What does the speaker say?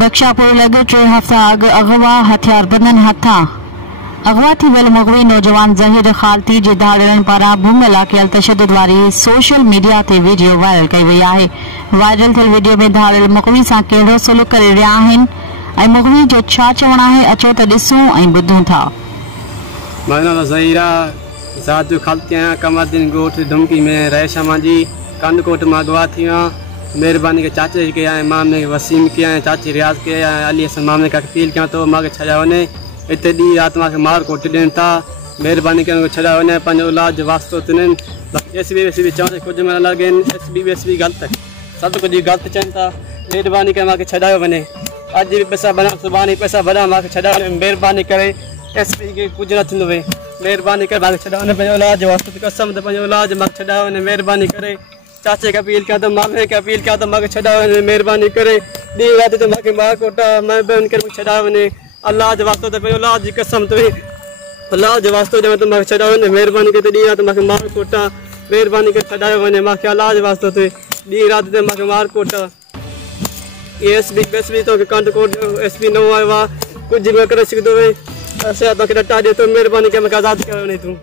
बख्शापुर लॻे 3 हफ़्ता अॻु अगवा हथियारबंदनि हथां अगवा थी वियल मुग़वी नौजवान ज़हीर ख़ालती जे धाड़ियुनि पारां भूमिला कयल तशद्दुद वारी सोशल मीडिया ते वीडियो वायरल कई वई आहे। वायरल थियल वीडियो में धाड़ियल मुग़वी सां कहिड़ो सलूक करे रहिया आहिनि ऐं मुग़वी जो छा चवणु आहे, अचो त ॾिसूं ऐं ॿुधूं था। मां ज़हीरा ज़ात ख़ालती आहियां, कमरदीन ॻोठ धमकी में रहिशा मुंहिंजी कंदकोट मां अगवा थी आहियां। मेहरबानी के चाचे के आए मामले वसीम के आए चाची रियाज के आए अली हसन मामले का अपील किया तो मां के छड़ा वने इते दी रात मां के मार कोट देन था। मेहरबानी के छड़ा वने पंज औलाद वास्तो तन एसबी चौथे कुछ में लगे एसबी गलत सब कुछ गलत चन था। मेहरबानी के मां के छड़ा वने आज भी पैसा बना सुबानी पैसा बना मां के छड़ा मेहरबानी करे एसपी के कुछ न थंदो वे। मेहरबानी कर मां के छड़ा वने पंज औलाद वास्तो कसम ते पंज औलाद मां छड़ा वने। मेहरबानी करे चाचे का अपील किया तो मामे का अपील किया तो मां छड़ा वने। मेहरबानी करे दी रात तो मां मार कोटा मैं बहन कर छड़ा वने। अल्लाह जे वास्ते तो औलाद जी कसम तो अल्लाह जे वास्ते जो तो मां छड़ा वने। मेहरबानी करे दी रात मां मार कोटा मेहरबानी करे छड़ा वने मां अल्लाह जे वास्ते तो दी रात तो मां मार कोटा एसबी तो कंट कोट एसपी न आयो कुछ में करे सघंदो वे असां तो डटा दे तो मेहरबानी करे आज़ाद कयो नहीं तू।